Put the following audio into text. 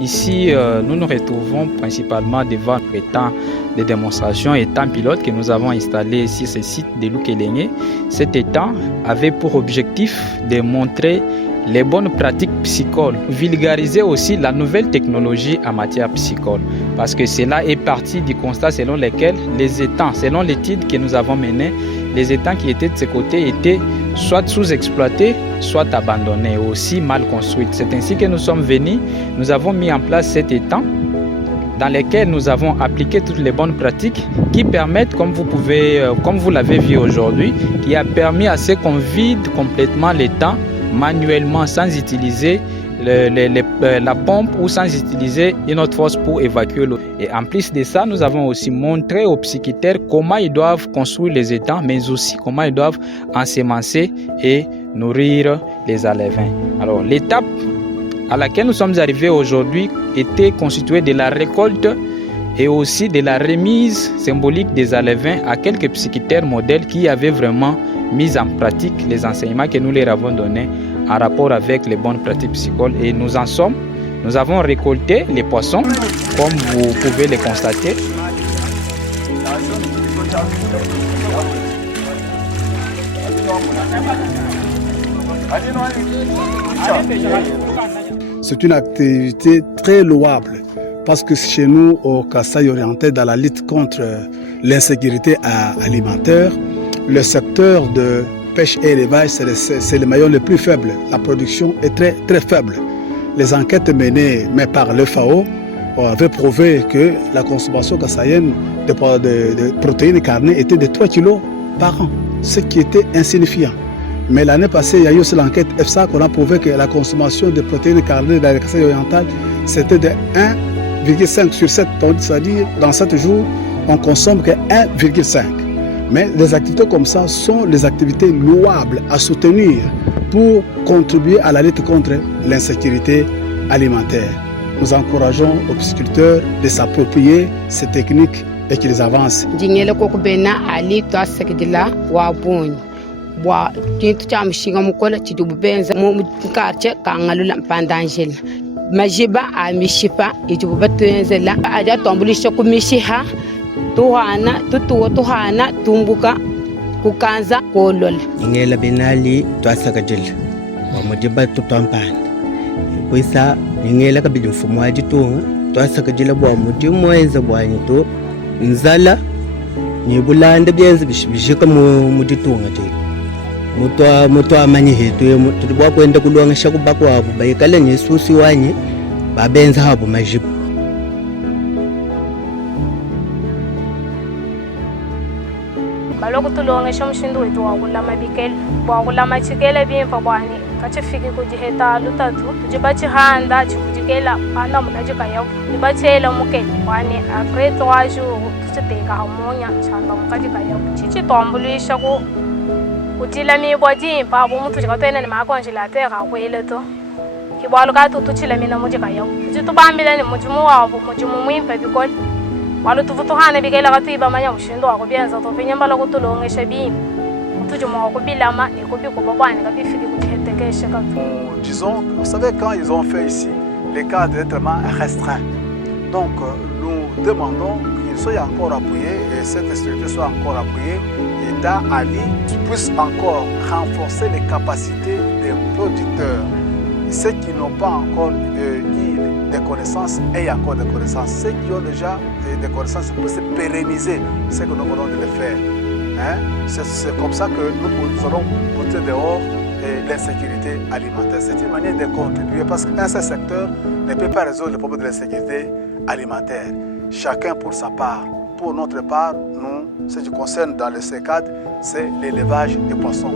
Ici, nous nous retrouvons principalement devant étang de démonstration, étang pilote que nous avons installé sur ce site de Lukelenge. Cet étang avait pour objectif de montrer les bonnes pratiques piscicoles, vulgariser aussi la nouvelle technologie en matière piscicole, parce que cela est parti du constat selon lequel les étangs, selon l'étude que nous avons menée, les étangs qui étaient de ce côté étaient soit sous-exploités, soit abandonnés, aussi mal construits. C'est ainsi que nous sommes venus, nous avons mis en place cet étang dans lequel nous avons appliqué toutes les bonnes pratiques qui permettent, comme vous l'avez vu aujourd'hui, qui a permis à ce qu'on vide complètement l'étang manuellement sans utiliser la pompe ou sans utiliser une autre force pour évacuer l'eau. Et en plus de ça, nous avons aussi montré aux pisciculteurs comment ils doivent construire les étangs, mais aussi comment ils doivent ensemencer et nourrir les alevins. Alors l'étape à laquelle nous sommes arrivés aujourd'hui était constituée de la récolte et aussi de la remise symbolique des alevins à quelques pisciculteurs modèles qui avaient vraiment mis en pratique les enseignements que nous leur avons donnés en rapport avec les bonnes pratiques piscicoles. Et nous avons récolté les poissons, comme vous pouvez le constater. C'est une activité très louable parce que chez nous, au Kasaï orienté, dans la lutte contre l'insécurité alimentaire, le secteur de pêche et élevage, c'est le maillon le plus faible. La production est très, très faible. Les enquêtes menées par le FAO avaient prouvé que la consommation kassaïenne de protéines carnées était de 3 kg par an, ce qui était insignifiant. Mais l'année passée, il y a eu aussi l'enquête EFSA qu'on a prouvé que la consommation de protéines carnées dans le Kasaï oriental, c'était de 1,5 sur 7. C'est-à-dire, dans 7 jours, on consomme que 1,5. Mais les activités comme ça sont les activités louables à soutenir pour contribuer à la lutte contre l'insécurité alimentaire. Nous encourageons aux pisciculteurs de s'approprier ces techniques et qu'ils avancent. Majiba a mishipa ijuba tuenzela aja tombulisha kumishiha tuhana tuhana tumbuka kukanza kolola ingela benali twasakajela wamudiba tutwampana kwisa ingela kabili mfumo wa jitunga twasakajela bwa mudi mwenza bwanyi to nzala ni bulanda byenze bishika mu jitunga te mutwa manyi hetu tudibwa kwenda kulwangisha kubakwa abo bayikala nyesusi wanye babenza habo majibu baloko tulongesha mshindu wetu wakulama bikele wakulama chikele bimpa bwani kachifiki kujiheta lutatu tujibachihanda chikujikela ana munajikaya nibachela mukele bwani afreto waju tuteka hamonya chanda mukajikaya chichi tombulisha ku kutila mibwa jimpa abo mutu jikatene ni makonjila teka kwele to kibwalo ka tutuchila mina mujikaya jitubambile ni mujimu wabo mujimu mwimpa bikole walu tuvutuhane bikela katuiba manya mushindo wako byenza to penyamba kutulongesha bimpa tujuma wako bilama ekobiko babwani kabifiki kujihetekesha katu. Disons, vous savez, quand ils ont fait ici, les cas de traitement restreints. Donc, nous demandons qu'ils soient encore appuyés et cette structure soit encore appuyée et d'Ali puisse encore renforcer les capacités des producteurs. Ceux qui n'ont pas encore eu des connaissances aient encore des connaissances. Ceux qui ont déjà des connaissances pour se pérenniser, c'est que nous voulons de le faire. Hein? C'est comme ça que nous allons porter dehors l'insécurité alimentaire. C'est une manière de contribuer parce qu'un seul secteur ne peut pas résoudre le problème de l'insécurité alimentaire. Chacun pour sa part. Pour notre part, nous, ce qui concerne dans le CECAD, c'est l'élevage des poissons.